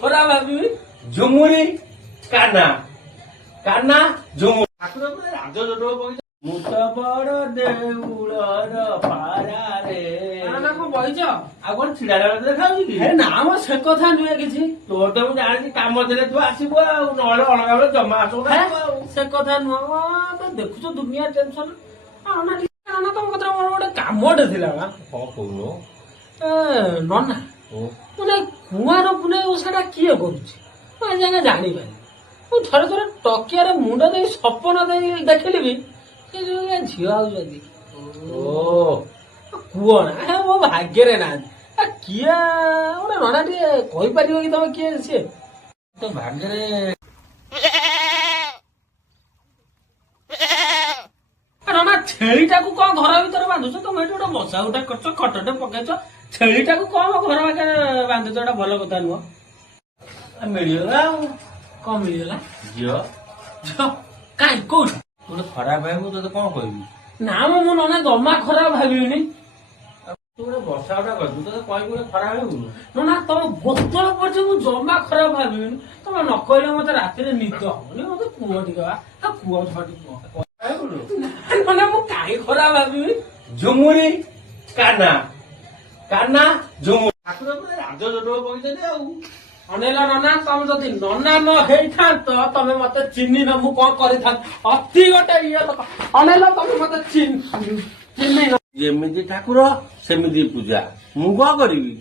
ଖରାପ ଭାବିବି। ଝୁମୁରି କାହ୍ନା କାହ୍ନା ଝୁମୁରି ଠାକୁର ପୁରା ରାଜ ଜୋଟକ ବଗିଚା। ମୁଁ ତ ବଡ ଦେଉଳର ପାରାରେ। ନା କଣ ବହିଛ? ଆଉ କଣ ଛିଡା ଦେଖାଉଛି କି? ନା ମ ସେ କଥା ନୁହେଁ କିଛି। ତୋର ତ ମୁଁ ଜାଣିଛି କାମ ଦେଲେ ତୁ ଆସିବୁ ଆଉ, ନହେଲେ ଅଲଗା ବେଳେ ଜମା ଆସିବୁ ଆଉ। ସେ କଥା ନୁହଁ, ଦେଖୁଛ ଦୁନିଆ ଟେନସନ। ତମ କଥା ମୋର ଗୋଟେ କାମଟେ ଥିଲା ବା। କଣ କହୁନୁ? ନନା ମାନେ କୁଆଁର ପୁନେଇ ଓଷାଟା କିଏ କରୁଛି ମୁଁ ଆଜି ଯାଏଁ ଜାଣିପାରି। ମୁଁ ଥରେ ଥରେ ଟକିଆରେ ମୁଣ୍ଡ ଦେଇ ସପନ ଦେଇ ଦେଖିଲି ବି ସେ ଯୋଉ ଝିଅ ଆଉଛନ୍ତି କୁହ ନା ମୋ ଭାଗ୍ୟରେ ନାହାନ୍ତି। କିଏ ଗୋଟେ ନନା ଟିକେ କହିପାରିବ କି ତମେ କିଏ ସିଏ? ତୋ ଭାଗ୍ୟରେ ନନା ଛେଳିଟାକୁ କଣ ଘର ଭିତରେ ବାନ୍ଧୁଛ? ତମେ ଏଠି ଗୋଟେ ମଶା ଗୋଟେ କରିଛ, ଖଟଟେ ପକେଇଛ, ଛେଳିଟାକୁ କଣ ଘର ପାଖରେ ବାନ୍ଧୁଛ? ଏଟା ଭଲ କଥା ନୁହଁ। ମିଳିଗଲା ଆଉ। କଣ ମିଳିଗଲା? ଝିଅ ଝିଅ କାଇଁ କୋଉଠି? ଗୋଟେ ଖରାପ ଭାଇ, ମୁଁ ତତେ କଣ କହିବି? ନା ମୁଁ ନନା ଜମା ଖରାପ ଭାବିବିନି। ତୁ ଗୋଟେ ବର୍ଷା ଗୋଟେ କରିଛୁ, ତତେ କହିବି ଗୋଟେ ଖରାପ ଭାବିବୁନୁ। ନନା ତମ ବୋତଲ ପଡିଛି, ମୁଁ ଜମା ଖରାପ ଭାବିବିନି। ତମେ ନ କହିଲେ ମତେ ରାତିରେ ନିଦ ହବନି। ମତେ କୁହ ଟିକେ ବା, କୁହ ଝଟି କୁହ। ମାନେ ମୁଁ କାହିଁ ଖରାପ ଭାବିବି? ଝୁମୁରି କାହ୍ନା କାହ୍ନା ଝୁମୁରି ଠାକୁର ପୁରା ରାଜ ଜୋଟକ ବଗିଚା ଆଉ। ଅନେଇଲ ନନା, ତମେ ଯଦି ନନା ନ ହେଇଥାନ୍ତ ତମେ ମତେ ଚିହ୍ନି ନ ମୁଁ କଣ କରିଥାନ୍ତି? ଅତି ଗୋଟେ ଇଏ ଲୋକ। ଅନେଇଲ ତମେ ମତେ ଚିହ୍ନି ଯେମିତି ଠାକୁର ସେମିତି ପୂଜା, ମୁଁ କଣ କରିବି?